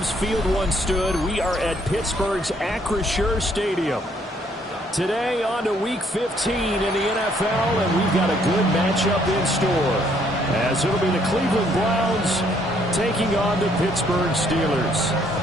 Rams Field once stood, we are at Pittsburgh's Acrisure Stadium. Today on to Week 15 in the NFL, and we've got a good matchup in store, as it'll be the Cleveland Browns taking on the Pittsburgh Steelers.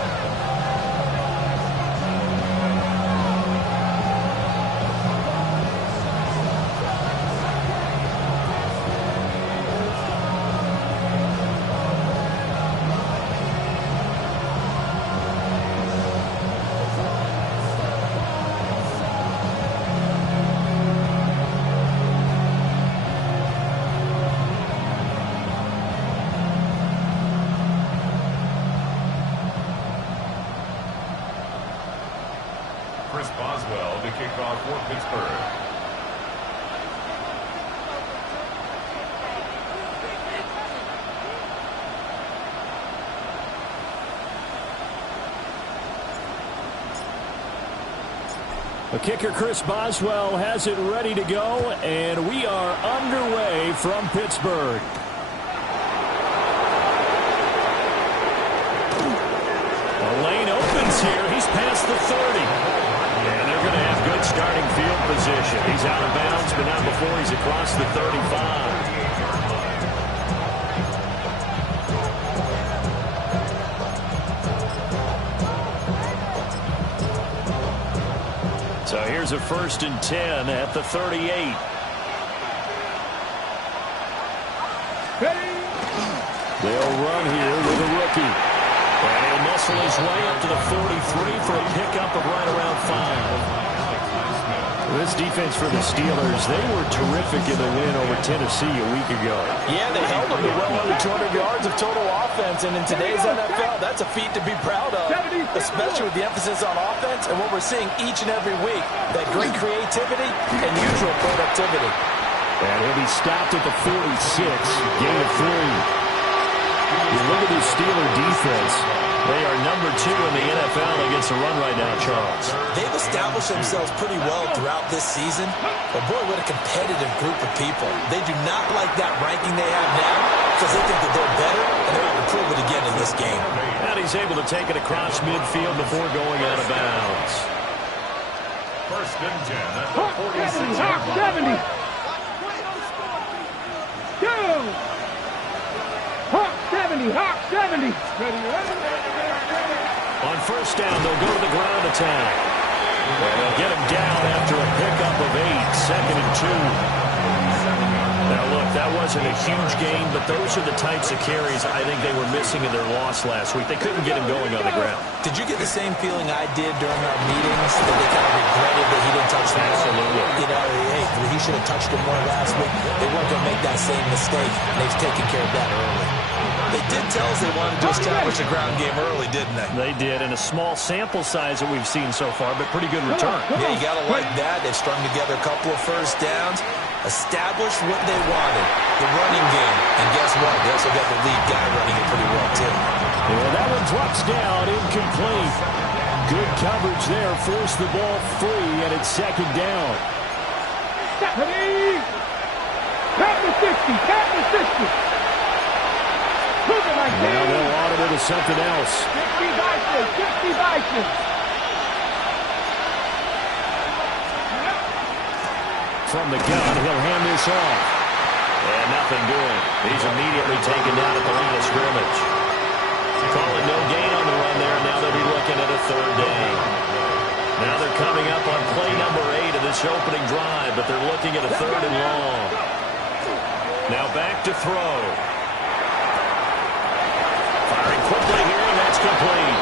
Chris Boswell to kick off for Pittsburgh. The kicker, Chris Boswell, has it ready to go, and we are underway from Pittsburgh. The lane opens here. He's past the 30. And they're going to have good starting field position. He's out of bounds, but not before he's across the 35. So here's a 1st and 10 at the 38. They'll run here with a rookie. And he'll muscle his way up to the 43 for a pickup of right around 5. This defense for the Steelers, they were terrific in the win over Tennessee a week ago. Yeah, they held them to well under 200 yards of total offense, and in today's NFL, that's a feat to be proud of, especially with the emphasis on offense and what we're seeing each and every week, that great creativity and usual productivity. And he'll be stopped at the 46, gain of 3. You look at this Steeler defense. They are number 2 in the NFL against the run right now, Charles. They've established themselves pretty well throughout this season. But, boy, what a competitive group of people. They do not like that ranking they have now because they think that they're better, and they're going to prove it again in this game. And he's able to take it across midfield before going out of bounds. 1st and 10 at the 46-yard line. 70. Go! Hawk 70, Hawk 70. Ready. On 1st down, they'll go to the ground attack. And they'll get him down after a pickup of 8, 2nd and 2. Now, look, that wasn't a huge gain, but those are the types of carries I think they were missing in their loss last week. They couldn't get him going on the ground. Did you get the same feeling I did during our meetings, that they kind of regretted that he didn't touch the ball? Absolutely. You know, hey, he should have touched it more last week. They weren't going to make that same mistake, and they've taken care of that early. They did tell us they wanted to establish a ground game early, didn't they? They did, in a small sample size that we've seen so far, but pretty good return. Yeah, you got to like that. They've strung together a couple of 1st downs, established what they wanted, the running game. And guess what? They also got the lead guy running it pretty well, too. Yeah, that one drops down, incomplete. Good coverage there, forced the ball free, and it's 2nd down. Stephanie! Tap the 60, tap the 60. Now they'll audible to something else. 60 Bison. From the gun, he'll hand this off. And nothing doing. He's immediately taken down at the line of scrimmage. Call it no gain on the run there. Now they'll be looking at a 3rd down. Now they're coming up on play number 8 of this opening drive, but they're looking at a 3rd and long. Now back to throw. Firing quickly here, and that's complete.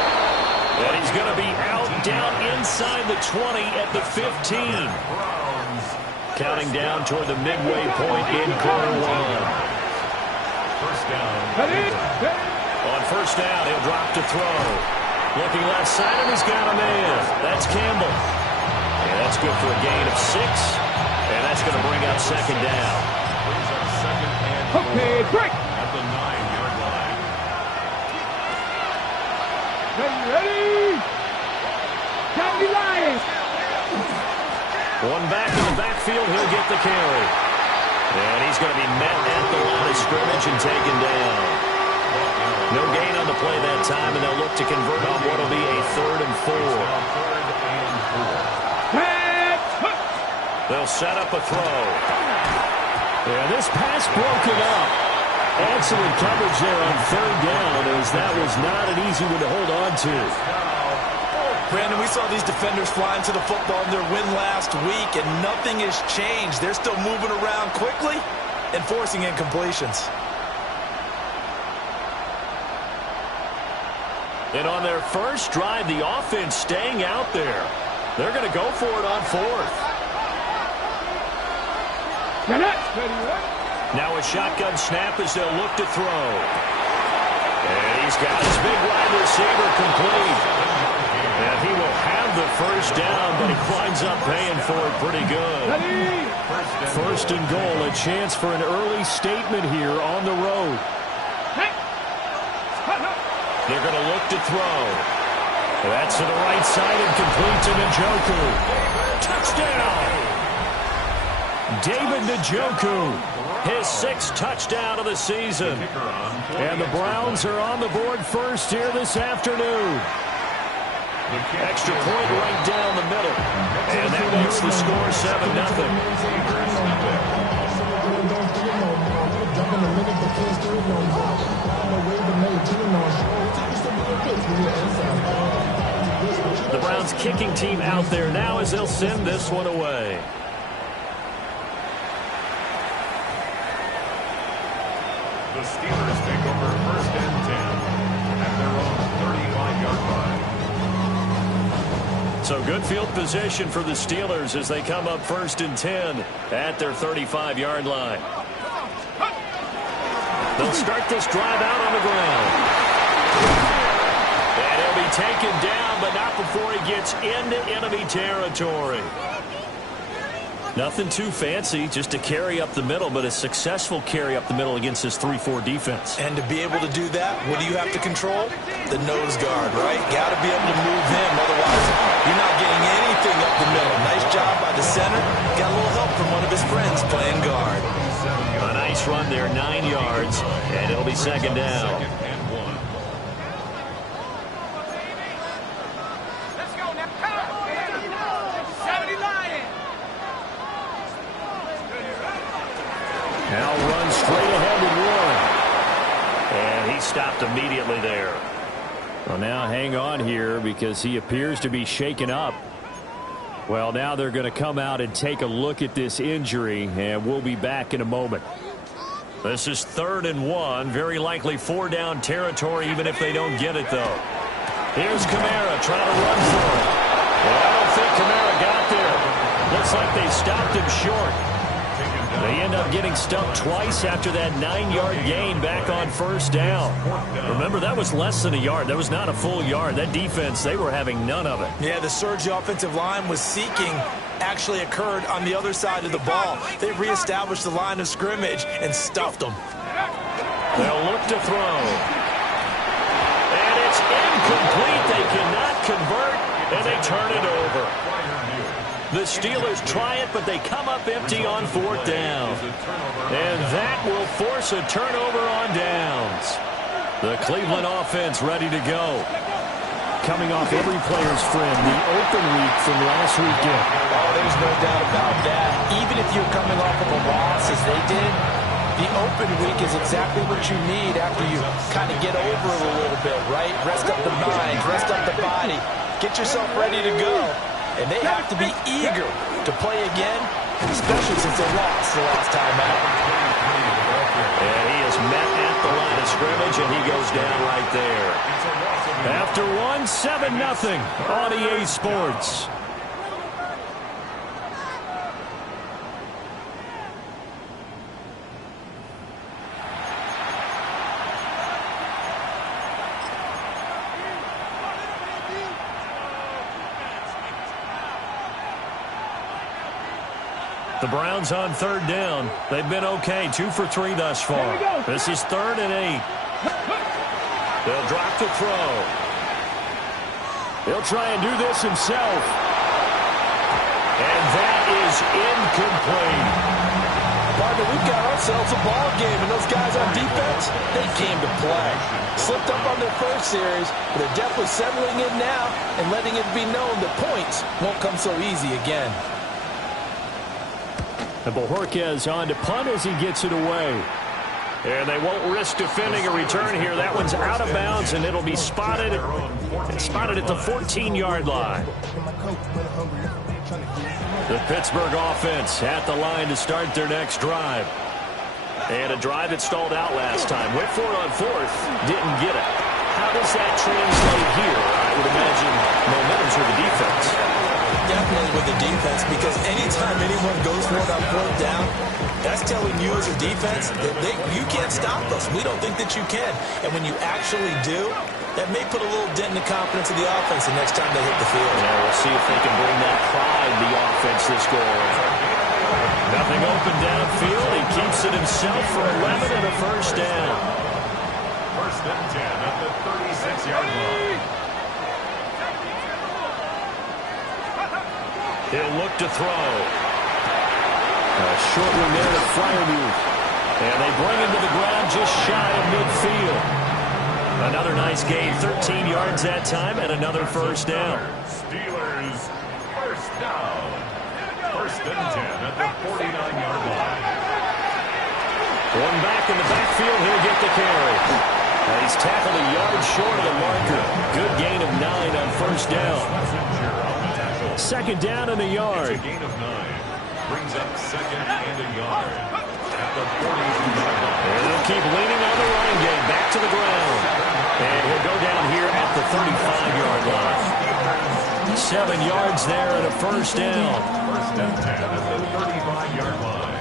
And he's going to be out down inside the 20 at the 15. Counting down toward the midway point in quarter 1. 1st down. On 1st down, he'll drop to throw. Looking left side, and he's got a man. That's Campbell. And that's good for a gain of 6. And that's going to bring out 2nd down. Brings up 2nd and 4 Okay, break. at the 9-yard line. Ready? County Lions. One back in the backfield, he'll get the carry. And he's going to be met at the line of scrimmage and taken down. No gain on the play that time, and they'll look to convert on what will be a 3rd and 4. They'll set up a throw. Yeah, this pass broken up. Excellent coverage there on 3rd down, as that was not an easy one to hold on to. Brandon, we saw these defenders flying to the football in their win last week, and nothing has changed. They're still moving around quickly and forcing incompletions. And on their first drive, the offense staying out there. They're going to go for it on 4th. Now a shotgun snap as they'll look to throw. And he's got his big wide receiver complete. And he will have the first down, but he winds up paying for it pretty good. 1st and goal, a chance for an early statement here on the road. They're going to look to throw. That's to the right side and complete to Njoku. Touchdown! David Njoku, his 6th touchdown of the season. And the Browns are on the board first here this afternoon. Extra point right down the middle. And that makes the score 7-0. The Browns kicking team out there now as they'll send this one away. The Steelers take over 1st and 10 at their own 35-yard line. So good field position for the Steelers as they come up 1st and 10 at their 35-yard line. They'll start this drive out on the ground. And he'll be taken down, but not before he gets into enemy territory. Nothing too fancy, just a carry up the middle, but a successful carry up the middle against this 3-4 defense. And to be able to do that, what do you have to control? The nose guard, right? Got to be able to move him, otherwise you're not getting anything up the middle. Nice job by the center. Got a little help from one of his friends playing guard. A nice run there, 9 yards, and it'll be 2nd down. Now run straight ahead and And he stopped immediately there. well, now hang on here because he appears to be shaken up. Well, now they're going to come out and take a look at this injury, and we'll be back in a moment. This is 3rd and 1. Very likely 4-down territory, even if they don't get it, though. Here's Kamara trying to run for it. Well, I don't think Kamara got there. Looks like they stopped him short. They end up getting stumped twice after that 9-yard gain back on 1st down. Remember, that was less than a yard. That was not a full yard. That defense, they were having none of it. Yeah, the surge the offensive line was seeking actually occurred on the other side of the ball. They reestablished the line of scrimmage and stuffed them. They'll look to throw. And it's incomplete. They cannot convert, and they turn it over. The Steelers try it, but they come up empty on 4th down. And that will force a turnover on downs. The Cleveland offense ready to go. coming off every player's friend, the open week from last weekend. Oh, there's no doubt about that. Even if you're coming off of a loss as they did, the open week is exactly what you need after you kind of get over it a little bit, right? Rest up the mind, rest up the body, get yourself ready to go. And they have to be eager to play again, especially since they lost the last time out. And he is met at the line of scrimmage, and he goes down right there. After one, 7-0 on EA Sports. The Browns on third down. They've been okay, 2 for 3 thus far. This is 3rd and 8. They'll drop to throw. He'll try and do this himself. And that is incomplete. partner, we've got ourselves a ball game, and those guys on defense, they came to play. Slipped up on their first series, but they're definitely settling in now and letting it be known that points won't come so easy again. And Bojorquez on to punt as he gets it away. And they won't risk defending a return here. That one's out of bounds, and it'll be spotted at the 14-yard line. The Pittsburgh offense at the line to start their next drive. And a drive that stalled out last time. Went for it on fourth, didn't get it. How does that translate here? I would imagine momentum's with the defense. Definitely with the defense, because anytime anyone goes for it on fourth down, that's telling you as a defense that you can't stop us. We don't think that you can. And when you actually do, that may put a little dent in the confidence of the offense the next time they hit the field. Yeah, we'll see if they can bring that pride to the offense this goal. Nothing open downfield. He keeps it himself for 11 and a first down. First and 10 at the 36-yard line. He'll look to throw. A short one there to Freiermuth. And they bring him to the ground just shy of midfield. Another nice gain, 13 yards that time, and another first down. Steelers first down. First and 10 at the 49-yard line. One back in the backfield, he'll get the carry. And he's tackled a yard short of the marker. Good gain of 9 on first down. Second down and a yard. It's a gain of 9. Brings up second and a yard at the 42-yard line. And they'll keep leaning on the running game. Back to the ground. And he'll go down here at the 35-yard line. 7 yards there and a first down. First and 10 at the 35-yard line.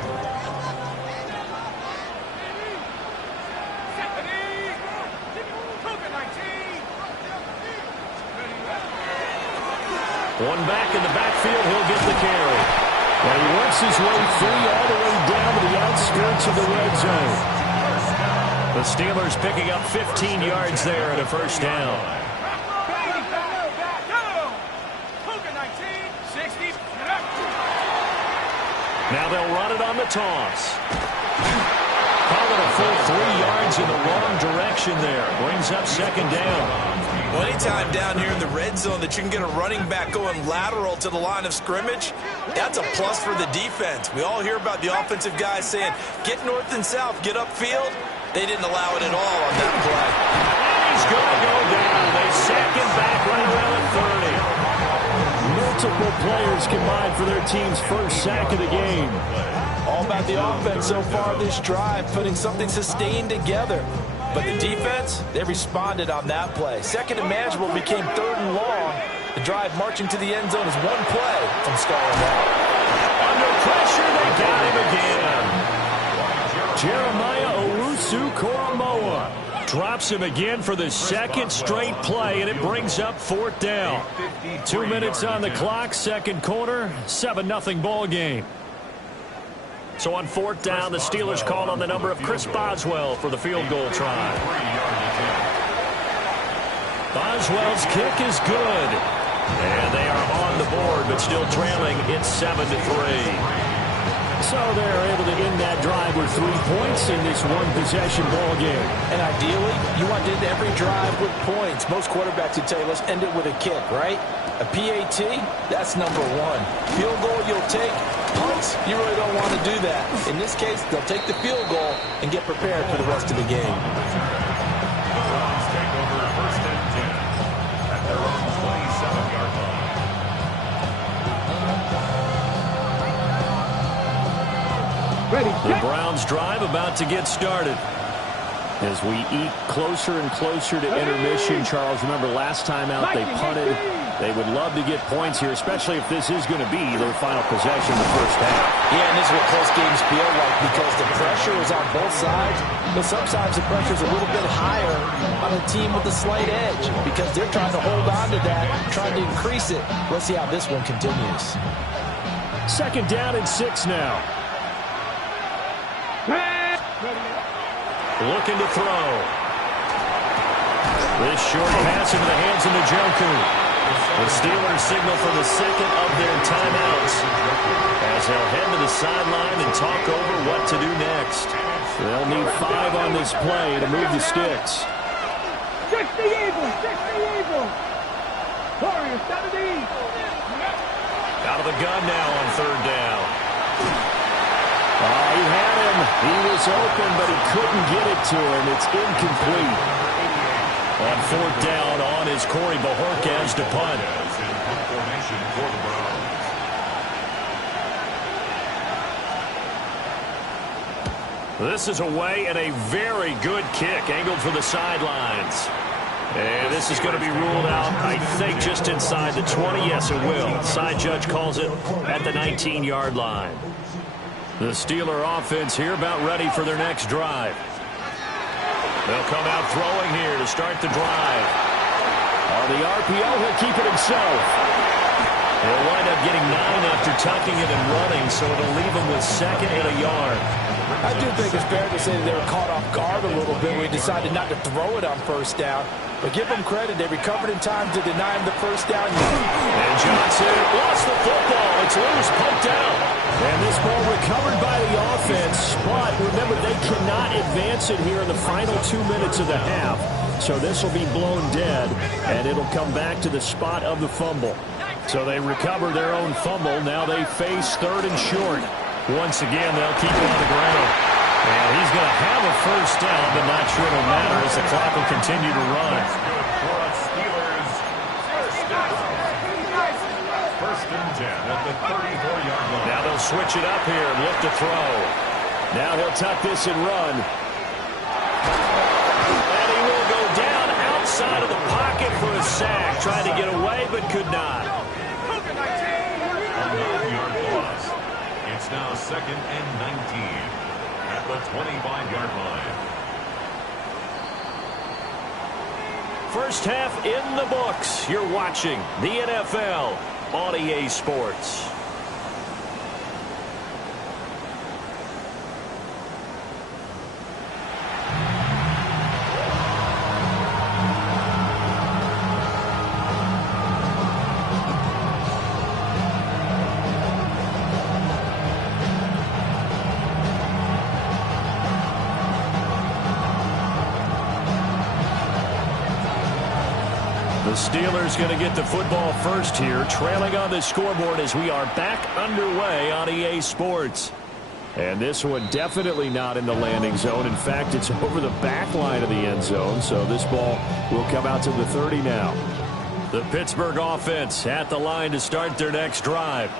One back in the backfield, he'll get the carry. And he works his way free all the way down to the outskirts of the red zone. The Steelers picking up 15 yards there and a first down. Now they'll run it on the toss. Call it a full 3 yards in the wrong direction there. Brings up second down. Well, anytime down here in the red zone that you can get a running back going lateral to the line of scrimmage, that's a plus for the defense. We all hear about the offensive guys saying, get north and south, get upfield. They didn't allow it at all on that play. And he's going to go down. They sack him back right around at 30. Multiple players combined for their team's first sack of the game. All about the offense so far this drive, putting something sustained together. But the defense, they responded on that play. Second and manageable became third and long. The drive marching to the end zone is one play from stalling out. Under pressure, they got him again. Jeremiah Owusu-Koramoah drops him again for the second straight play, and it brings up fourth down. 2 minutes on the clock, second quarter, 7-0 ball game. So on fourth down, the Steelers call on the number of Chris Boswell for the field goal try. Boswell's kick is good. And they are on the board, but still trailing. It's 7-3. So they're able to end that drive with 3 points in this one-possession ball game. And ideally, you want to end every drive with points. Most quarterbacks would tell you, let's end it with a kick, right? A PAT, that's number 1. Field goal you'll take. Punts, you really don't want to do that. In this case, they'll take the field goal and get prepared for the rest of the game. The Browns take over first and 10 at their own 27-yard line. The Browns drive about to get started. As we eat closer and closer to intermission, Charles, remember last time out they punted. They would love to get points here, especially if this is going to be their final possession of the first half. Yeah, and this is what close games feel like because the pressure is on both sides, but sometimes the pressure is a little bit higher on a team with a slight edge because they're trying to hold on to that, trying to increase it. Let's see how this one continues. Second down and 6 now. Looking to throw. This short pass into the hands of Njoku. The Steelers signal for the second of their timeouts as they'll head to the sideline and talk over what to do next. They'll need 5 on this play to move the sticks. 60 Eagles, 60 Eagles. Warriors, 70. Out of the gun now on third down. He had him. He was open, but he couldn't get it to him. It's incomplete. On fourth down on is Corey Bojorquez to punt. Formation for the Browns. This is away and a very good kick angled for the sidelines. And this is going to be ruled out, I think, just inside the 20. Yes, it will. Side judge calls it at the 19-yard line. The Steeler offense here about ready for their next drive. They'll come out throwing here to start the drive. On the RPO, he'll keep it himself. He'll wind up getting 9 after tucking it and running, so it'll leave him with 2nd and a yard. I do think it's fair to say that they were caught off guard a little bit when we decided not to throw it on first down. But give them credit. They recovered in time to deny him the first down. And Johnson lost the football. It's loose, poked out. And this ball recovered by the offense. But remember, they cannot advance it here in the final 2 minutes of the half. So this will be blown dead, and it'll come back to the spot of the fumble. So they recover their own fumble. Now they face 3rd and short. Once again, they'll keep it on the ground. And he's going to have a first down, but not sure it'll matter as the clock will continue to run. First and 10 at the 34-yard line. Now they'll switch it up here and look to throw. Now he'll tuck this and run. And he will go down outside of the pocket for a sack. Tried to get away, but could not. A 9-yard loss. It's now 2nd and 19 at the 25-yard line. First half in the books. You're watching the NFL on EA Sports. The Steelers going to get the football first here, trailing on the scoreboard as we are back underway on EA Sports. And this one definitely not in the landing zone. In fact, it's over the back line of the end zone, so this ball will come out to the 30 now. The Pittsburgh offense at the line to start their next drive.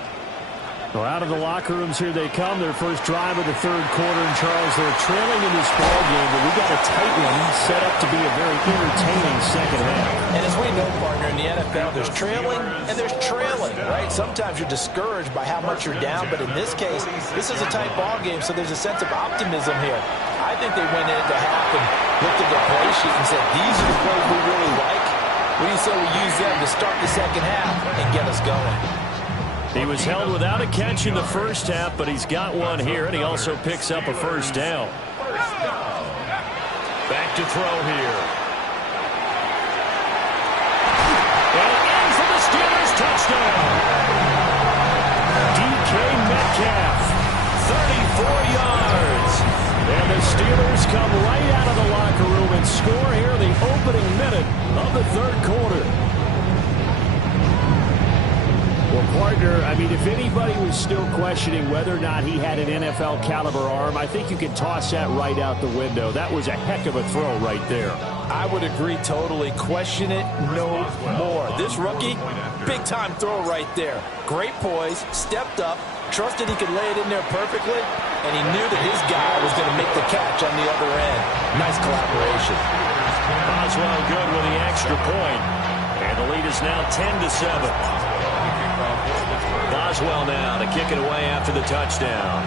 Well, out of the locker rooms here they come. Their first drive of the 3rd quarter. And Charles, they're trailing in this ball game, but we got a tight one set up to be a very entertaining second half. And as we know, partner, in the NFL, there's trailing and there's trailing, right? Sometimes you're discouraged by how much you're down, but in this case, this is a tight ball game, so there's a sense of optimism here. I think they went into half and looked at their play sheet and said, these are the plays we really like. What do you say we use them to start the second half and get us going? He was held without a catch in the first half, but he's got one here, and he also picks up a first down. Back to throw here. And in for the Steelers touchdown. DK Metcalf, 34 yards. And the Steelers come right out of the locker room and score here in the opening minute of the 3rd quarter. Well, partner, I mean, if anybody was still questioning whether or not he had an NFL caliber arm, I think you can toss that right out the window. That was a heck of a throw right there. I would agree totally. Question it no more. This rookie, big-time throw right there. Great poise, stepped up, trusted he could lay it in there perfectly, and he knew that his guy was going to make the catch on the other end. Nice collaboration. Boswell good with the extra point. And the lead is now 10-7. Boswell now to kick it away after the touchdown.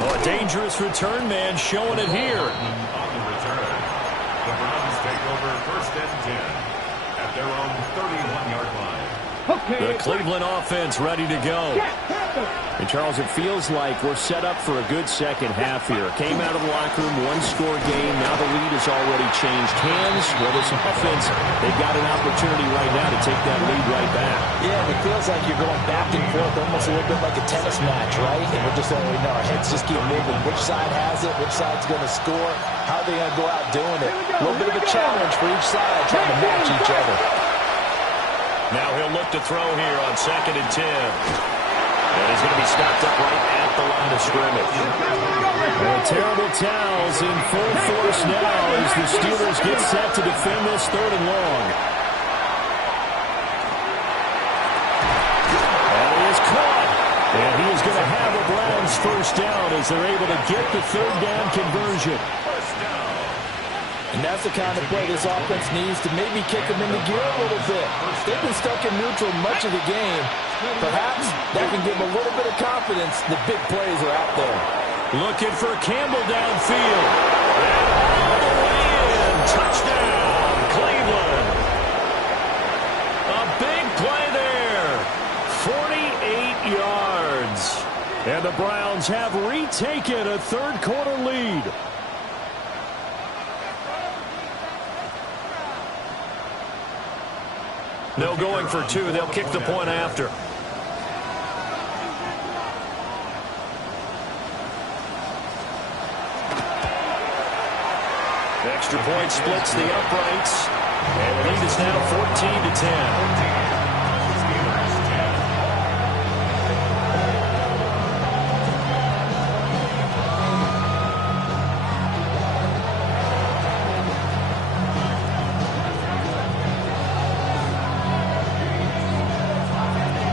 Oh, a dangerous return man showing it here. On the return, the Browns take over 1st and 10 at their own 31-yard line. The Cleveland offense ready to go. And, Charles, it feels like we're set up for a good second half here. Came out of the locker room, one-score game. Now the lead has already changed hands. Well, this offense, they've got an opportunity right now to take that lead right back. Yeah, it feels like you're going back and forth, almost a little bit like a tennis match, right? And we're just, our heads just keep moving. Which side has it? Which side's going to score? How are they going to go out doing it? A little bit of a challenge for each side, trying to match each other. Now he'll look to throw here on 2nd and 10. And he's going to be stopped up right at the line of scrimmage. And terrible towels in full force now as the Steelers get set to defend this 3rd and long. And he is caught. And he is going to have a Browns first down as they're able to get the 3rd down conversion. And that's the kind of play this offense needs to maybe kick them into gear a little bit. They've been stuck in neutral much of the game. Perhaps that can give them a little bit of confidence that big plays are out there. Looking for Campbell downfield. And all the way in. Touchdown, Cleveland. A big play there. 48 yards. And the Browns have retaken a 3rd quarter lead. No going for 2. They'll kick the point after. Extra point splits the uprights. And the lead is now 14-10.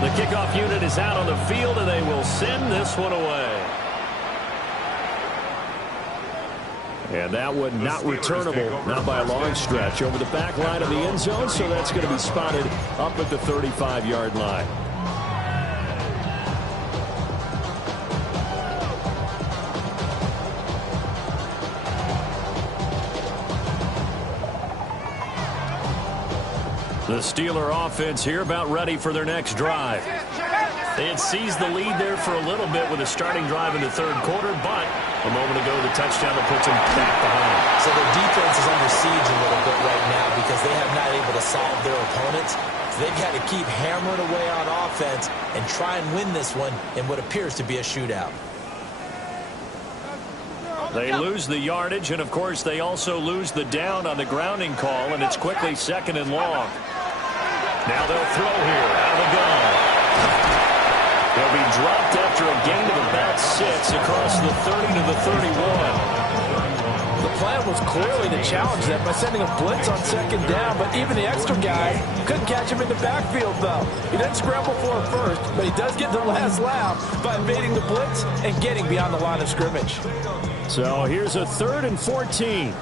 The kickoff unit is out on the field, and they will send this one away. And that one not returnable, not by a long stretch, over the back line of the end zone, so that's going to be spotted up at the 35-yard line. The Steeler offense here about ready for their next drive. They had seized the lead there for a little bit with a starting drive in the 3rd quarter, but a moment ago the touchdown that puts them back behind. So their defense is under siege a little bit right now because they have not able to solve their opponents. So they've got to keep hammering away on offense and try and win this one in what appears to be a shootout. They lose the yardage, and of course they also lose the down on the grounding call, and it's quickly 2nd and long. Now they'll throw here out of the gun. They'll be dropped after a gain of about 6 across the 30 to the 31. The plan was clearly to challenge them by sending a blitz on 2nd down, but even the extra guys couldn't catch him in the backfield, though. He didn't scramble for it first, but he does get the last laugh by evading the blitz and getting beyond the line of scrimmage. So here's a 3rd and 14.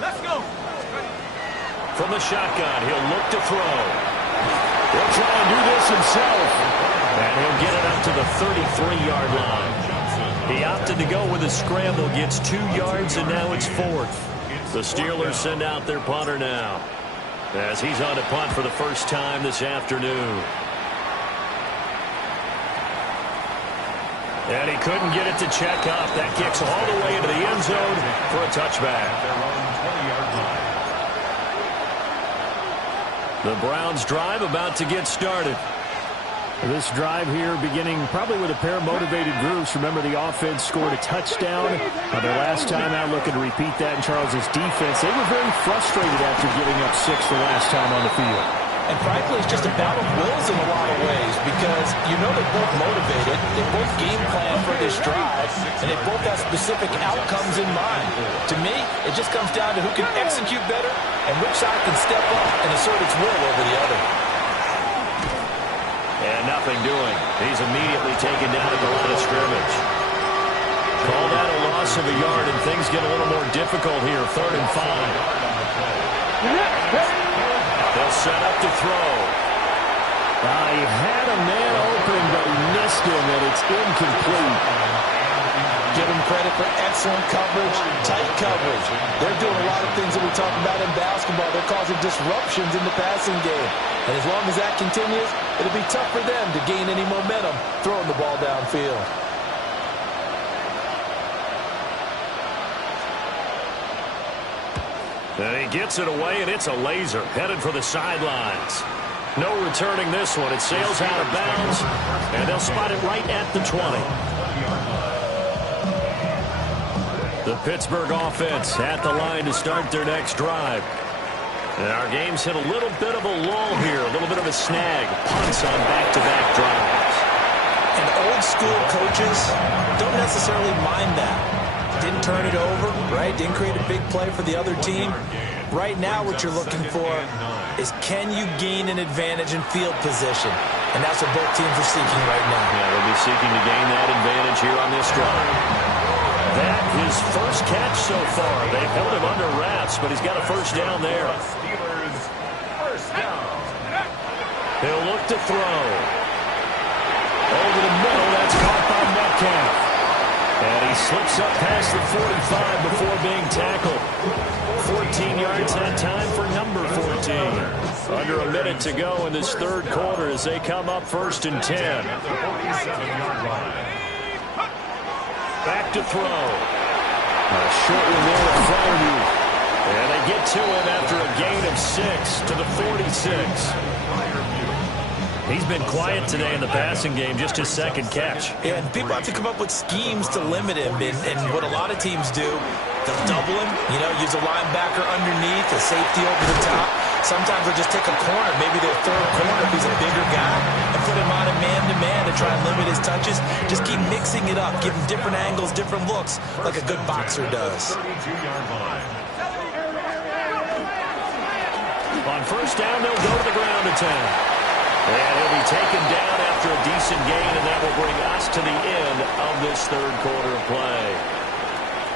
Let's go. From the shotgun, he'll look to throw. He'll try and do this himself. And he'll get it up to the 33-yard line. He opted to go with a scramble, gets 2 yards, and now it's 4th. The Steelers send out their punter now, as he's on to punt for the first time this afternoon. And he couldn't get it to check up. That kicks all the way into the end zone for a touchback. The Browns drive about to get started. This drive here beginning probably with a pair of motivated groups. Remember, the offense scored a touchdown their last time out, looking to repeat that in Charles's defense. They were very frustrated after giving up 6 the last time on the field. And frankly, it's just a battle of wills in a lot of ways because you know they're both motivated, they both game plan for this drive, and they both have specific outcomes in mind. To me, it just comes down to who can execute better and which side can step up and assert its will over the other. And nothing doing. He's immediately taken down at the line of scrimmage. Call that a loss of a yard, and things get a little more difficult here. 3rd and 5. They'll set up to throw. He had a man open, but he missed him, and it's incomplete. Give him credit for excellent coverage, tight coverage. They're doing a lot of things that we talk about in basketball. They're causing disruptions in the passing game. And as long as that continues, it'll be tough for them to gain any momentum throwing the ball downfield. And he gets it away, and it's a laser headed for the sidelines. No returning this one. It sails out of bounds, and they'll spot it right at the 20. The Pittsburgh offense at the line to start their next drive. And our game's hit a little bit of a lull here, a little bit of a snag. Punts on back-to-back drives. And old-school coaches don't necessarily mind that. Didn't turn it over, right? Didn't create a big play for the other team. Right now what you're looking for is, can you gain an advantage in field position? And that's what both teams are seeking right now. Yeah, they'll be seeking to gain that advantage here on this drive. That his first catch so far. They've held him under wraps, but he's got a first down there. Steelers, first down. He'll look to throw. Over the middle, that's caught by Metcalf. And he slips up past the 45 before being tackled. 14 yards that time for number 14. Under a minute to go in this third quarter as they come up 1st and 10. Back to throw. A short one there in front of you. And they get to him after a gain of 6 to the 46. He's been quiet today in the passing game, just his second catch. Yeah, and people have to come up with schemes to limit him. And what a lot of teams do, they'll double him, use a linebacker underneath, a safety over the top. Sometimes they'll just take a corner, maybe their third corner if he's a bigger guy, and put him on a man-to-man to try and limit his touches. Just keep mixing it up, give him different angles, different looks, like a good boxer does. On first down, they'll go to the ground attack. And he'll be taken down after a decent gain, and that will bring us to the end of this third quarter of play.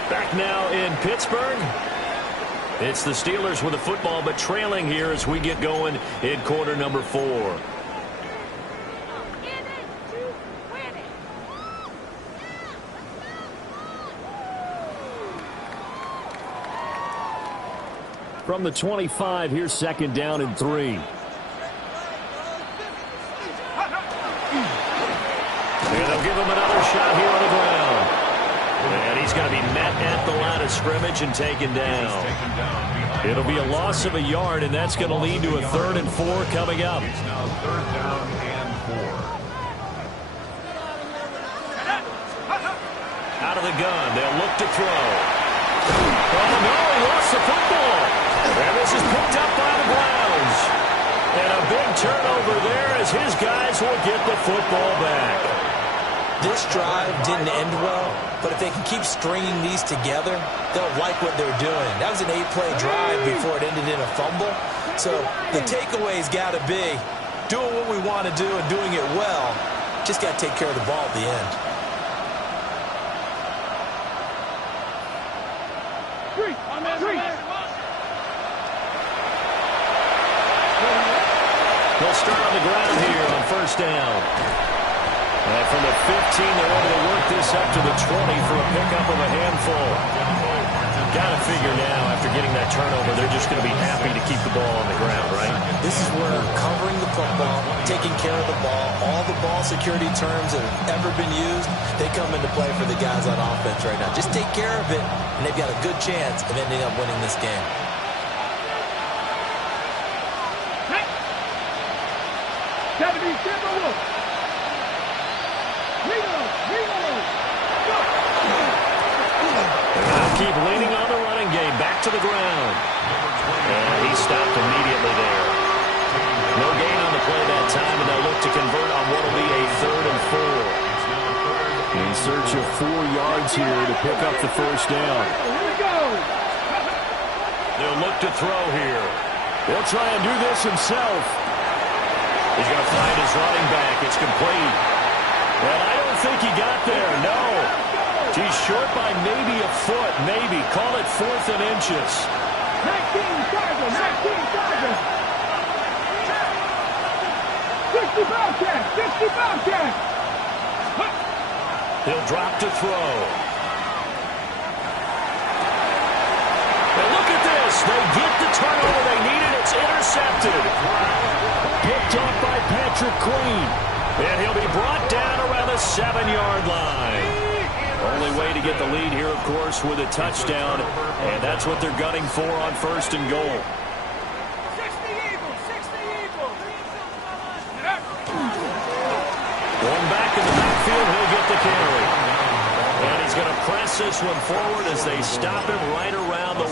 Back now in Pittsburgh. It's the Steelers with the football, but trailing here as we get going in quarter number 4. From the 25, here's 2nd down and 3. And they'll give him another shot here on the ground. And he's going to be met at the line of scrimmage and taken down. It'll be a loss of a yard, and that's going to lead to a 3rd and 4 coming up. It's now 3rd down and 4. Out of the gun, they'll look to throw. Oh, no, he lost the football. And this is picked up by the Browns. And a big turnover there as his guys will get the football back. This drive didn't end well, but if they can keep stringing these together, they'll like what they're doing. That was an 8-play drive before it ended in a fumble. So the takeaway's got to be doing what we want to do and doing it well. Just got to take care of the ball at the end. They'll start on the ground here on first down. And from the 15, they're able to work this up to the 20 for a pickup of a handful. Got to figure now, after getting that turnover, they're just going to be happy to keep the ball on the ground, right? This is where covering the football, taking care of the ball, all the ball security terms that have ever been used, they come into play for the guys on offense right now. Just take care of it, and they've got a good chance of ending up winning this game. Keep leaning on the running game. Back to the ground. And he stopped immediately there. No gain on the play that time, and they'll look to convert on what will be a 3rd and 4. In search of 4 yards here to pick up the first down. They'll look to throw here. He'll try and do this himself. He's going to find his running back. It's complete. And I don't think he got there, no. He's short by maybe a foot, maybe. Call it 4th and inches. 19 Chargers, 19 Chargers. 60 Bobcats, 60 Bobcats. He'll drop to throw. screen. And he'll be brought down around the 7-yard line. Only way to get the lead here, of course, with a touchdown. And that's what they're gunning for on 1st and goal. 60 Eagles, 60 Eagles. Going back in the backfield, he'll get the carry. And he's going to press this one forward as they stop him right around the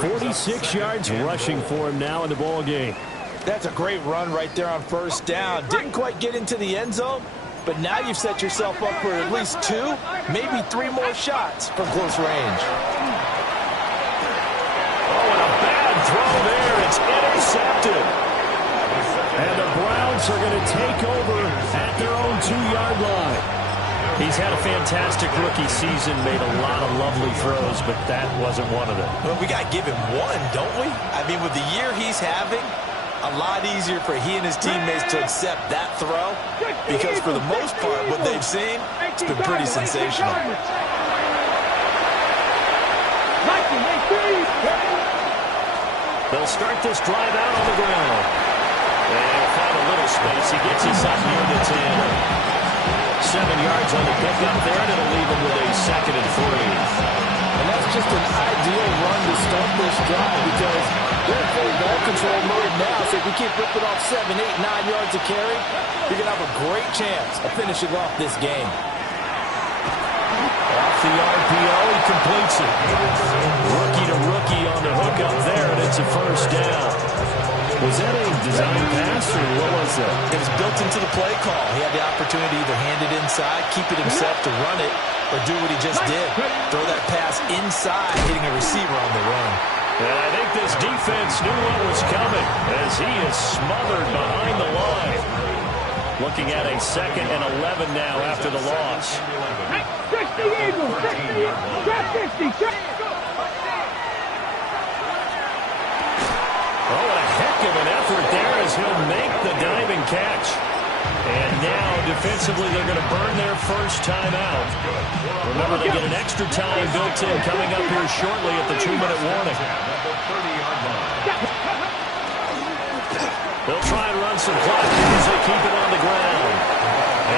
1. 46 yards rushing for him now in the ball game. That's a great run right there on 1st down. Didn't quite get into the end zone, but now you've set yourself up for at least 2, maybe 3 more shots from close range. Oh, and a bad throw there. It's intercepted. And the Browns are going to take over at their own 2-yard line. He's had a fantastic rookie season, made a lot of lovely throws, but that wasn't one of them. Well, we got to give him one, don't we? I mean, with the year he's having, a lot easier for he and his teammates to accept that throw because for the most part, what they've seen, it's been pretty sensational. They'll start this drive out on the ground. And he'll find a little space. He gets us up near the 10. 7 yards on the pickup there, and it'll leave him with a 2nd and 3. And that's just an ideal run to start this drive because they're in full ball control mode now. So if you keep ripping off 7, 8, 9 yards of carry, you're going to have a great chance of finishing off this game. Off the RPO, he completes it. Rookie to rookie on the hook up there, and it's a 1st down. Was that a design pass, or what was that? It was built into the play call. He had the opportunity to either hand it inside, keep it himself to run it, or do what he just did. Throw that pass inside, hitting a receiver on the run. And I think this defense knew what was coming as he is smothered behind the line. Looking at a 2nd and 11 now after the loss. 60 Eagles, 60, drop 50, Oh, and a heck of an effort there as he'll make the diving catch. And now, defensively, they're going to burn their 1st time out. Remember, they get an extra time built in coming up here shortly at the 2-minute warning. They'll try and run some clock here as they keep it on the ground.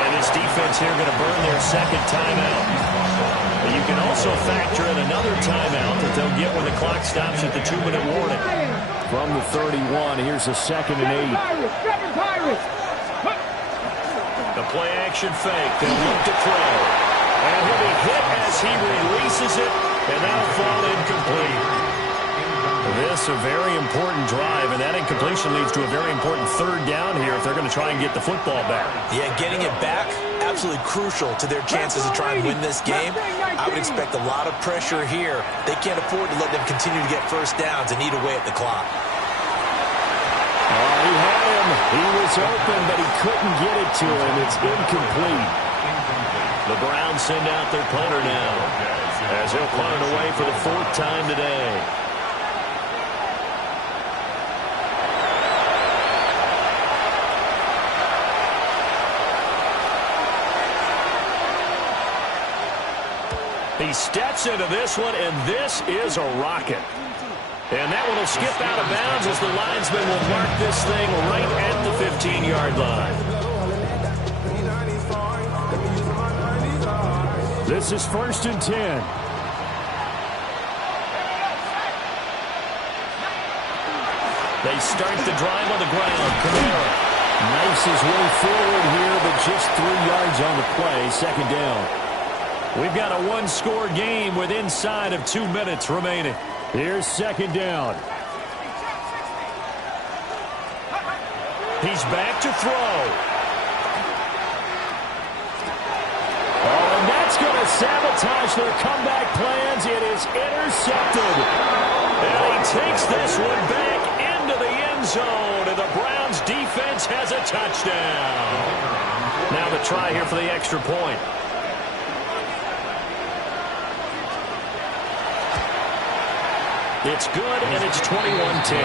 And this defense here going to burn their 2nd timeout. But you can also factor in another timeout that they'll get when the clock stops at the 2-minute warning. From the 31, here's a 2nd and 8. The play-action fake. They'll look to throw. And he'll be hit as he releases it, and that'll fall incomplete. This a very important drive, and that incompletion leads to a very important 3rd down here if they're going to try and get the football back. Yeah, getting it back, absolutely crucial to their chances to try and win this game. I would expect a lot of pressure here. They can't afford to let them continue to get 1st downs and eat away at the clock. Oh, he had him. He was open, but he couldn't get it to him. It's incomplete. The Browns send out their punter now as he'll punt it away for the 4th time today. He steps into this one, and this is a rocket. And that one will skip out of bounds as the linesman will mark this thing right at the 15-yard line. This is 1st and 10. They start the drive on the ground. Kamara Knifes his way forward here, but just 3 yards on the play. 2nd down. We've got a 1-score game with inside of 2 minutes remaining. Here's 2nd down. He's back to throw. Oh, and that's going to sabotage their comeback plans. It is intercepted. And he takes this one back into the end zone, and the Browns defense has a touchdown. Now the try here for the extra point. It's good, and it's 21-10.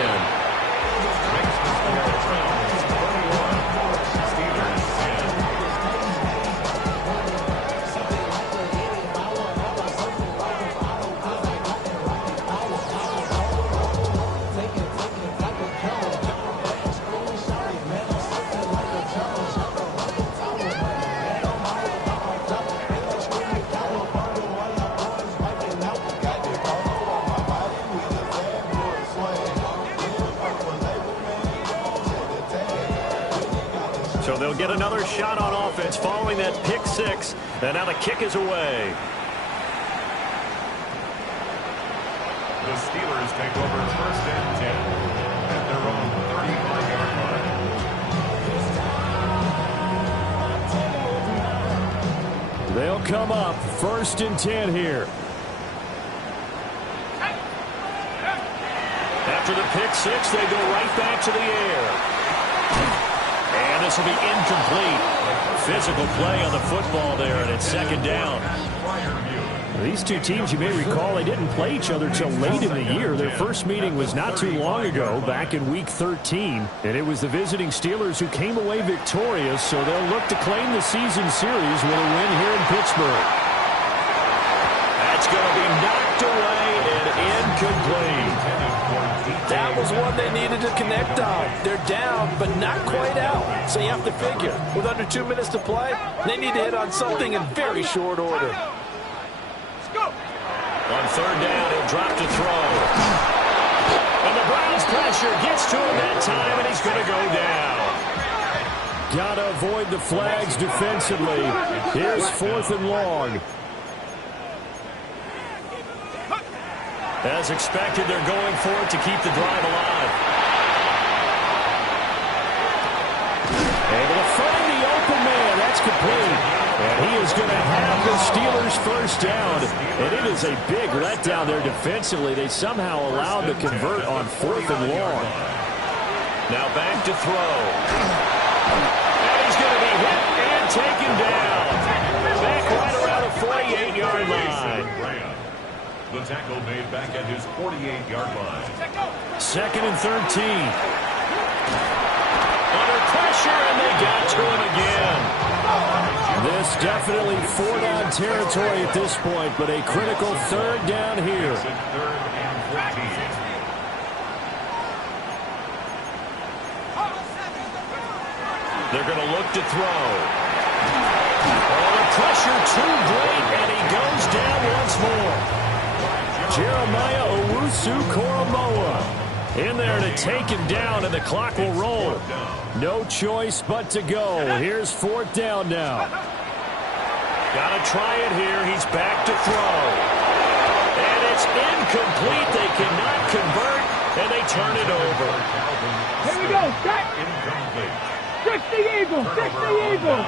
They'll get another shot on offense following that pick six. And now the kick is away. The Steelers take over first and 10 at their own 35-yard line. They'll come up first and 10 here. After the pick six, they go right back to the air. And this will be incomplete. Physical play on the football there, and it's second down. These two teams, you may recall, they didn't play each other till late in the year. Their first meeting was not too long ago, back in Week 13. And it was the visiting Steelers who came away victorious, so they'll look to claim the season series with a win here in Pittsburgh. That's going to be knocked away and incomplete. That was one they needed to connect on. They're down, but not quite out. So you have to figure, with under 2 minutes to play, they need to hit on something in very short order. On third down, he'll drop to throw. And the Browns pressure gets to him that time, and he's going to go down. Got to avoid the flags defensively. Here's 4th and long. As expected, they're going for it to keep the drive alive. Able to find the open man. That's complete. And he is going to have the Steelers first down. And it is a big letdown there defensively. They somehow allowed to convert on 4th and long. Now back to throw. And he's going to be hit and taken down. Back right around the 48-yard line. The tackle made back at his 48-yard line. 2nd and 13. Under pressure, and they got to him again. This definitely 4-down territory at this point, but a critical 3rd down here. They're going to look to throw. Oh, the pressure too great, and he goes down once more. Jeremiah Owusu-Koramoah in there to take him down, and the clock will roll. No choice but to go. Here's 4th down now. Got to try it here. He's back to throw. And it's incomplete. They cannot convert, and they turn it over. Here we go, set. Incomplete. 60 Eagles, 60 Eagles.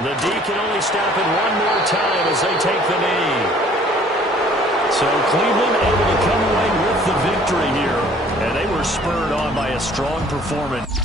The D can only stop it one more time as they take the knee. So Cleveland able to come away with the victory here, and they were spurred on by a strong performance.